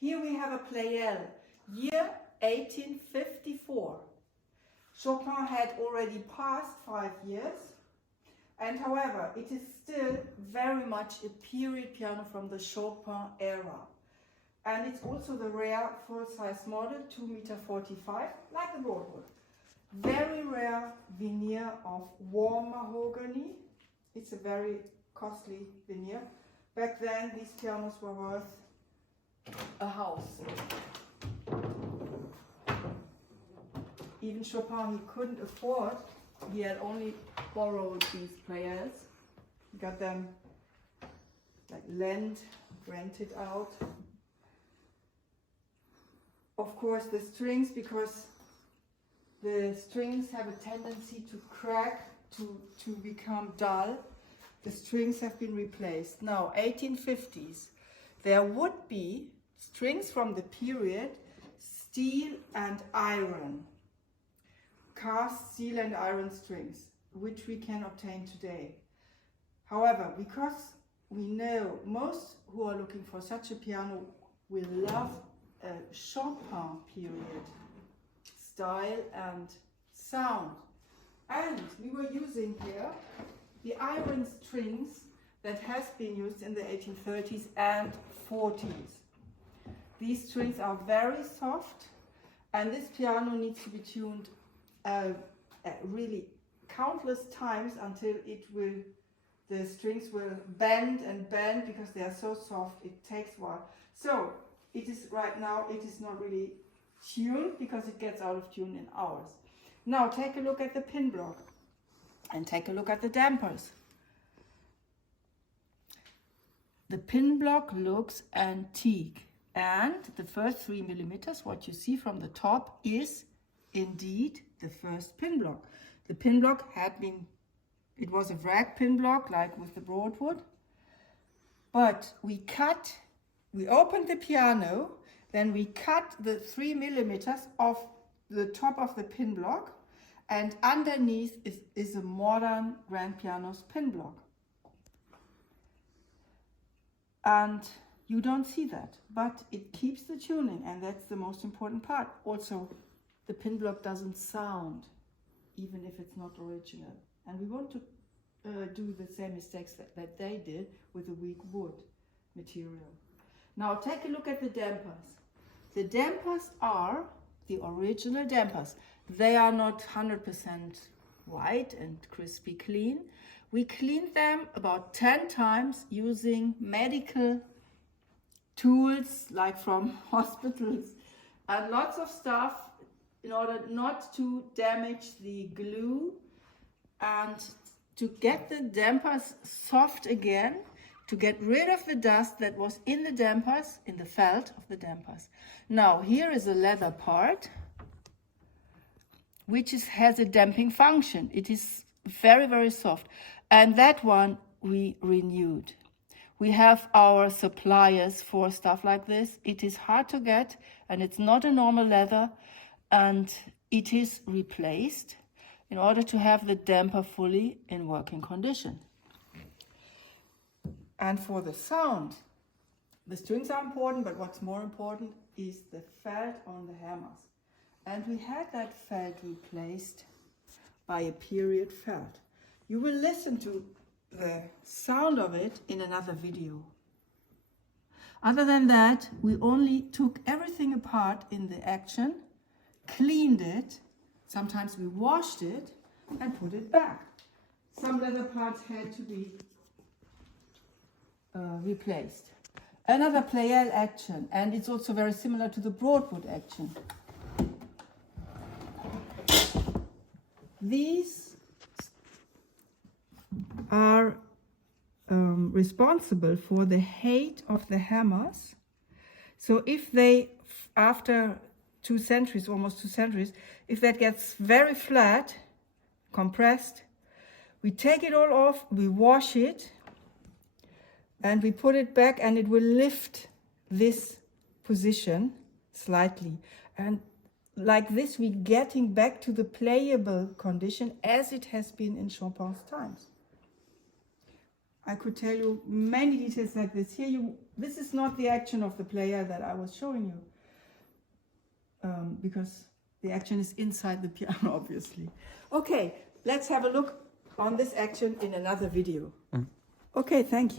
Here we have a Pleyel, year 1854. Chopin had already passed 5 years, and however, it is still very much a period piano from the Chopin era. And it's also the rare full-size model, 2.45 m, like the Broadwood. Very rare veneer of warm mahogany. It's a very costly veneer. Back then, these pianos were worth a house. Even Chopin, he couldn't afford. He had only borrowed these Pleyels. He got them like rented out. Of course, the strings, because the strings have a tendency to crack, to become dull. The strings have been replaced. Now, 1850s, there would be strings from the period, steel and iron. Cast steel and iron strings, which we can obtain today. However, because we know most who are looking for such a piano will love a Chopin period style and sound. And we were using here the iron strings that has been used in the 1830s and 40s. These strings are very soft, and this piano needs to be tuned really countless times until the strings will bend and bend, because they are so soft. It takes a while. So it is right now, it is not really tuned because it gets out of tune in hours. Now take a look at the pin block and take a look at the dampers. The pin block looks antique, and the first 3 millimeters, what you see from the top, is indeed the first pin block. The pin block had been, it was a rag pin block like with the Broadwood, but we opened the piano, then we cut the 3 millimeters off the top of the pin block, and underneath is a modern grand piano's pin block. And you don't see that, but it keeps the tuning, and that's the most important part. Also, the pin block doesn't sound, even if it's not original. And we want to do the same mistakes that they did with the weak wood material. Now take a look at the dampers. The dampers are the original dampers. They are not 100% white and crispy clean. We cleaned them about 10 times using medical tools like from hospitals and lots of stuff in order not to damage the glue and to get the dampers soft again, to get rid of the dust that was in the dampers, in the felt of the dampers. Now here is a leather part which has a damping function. It is very, very soft, and that one we renewed. We have our suppliers for stuff like this. It is hard to get, and it's not a normal leather, and it is replaced in order to have the damper fully in working condition. And for the sound, the strings are important, but what's more important is the felt on the hammers. And we had that felt replaced by a period felt. You will listen to the sound of it in another video. Other than that, we only took everything apart in the action, cleaned it, sometimes we washed it and put it back. Some leather parts had to be replaced. Another Pleyel action, and it's also very similar to the Broadwood action. These are responsible for the height of the hammers. So if they, after 2 centuries, almost 2 centuries, if that gets very flat, compressed, we take it all off, we wash it, and we put it back, and it will lift this position slightly. And like this, we're getting back to the playable condition as it has been in Chopin's times. I could tell you many details like this. This is not the action of the player that I was showing you, because the action is inside the piano, obviously. Okay, let's have a look on this action in another video. Okay, thank you.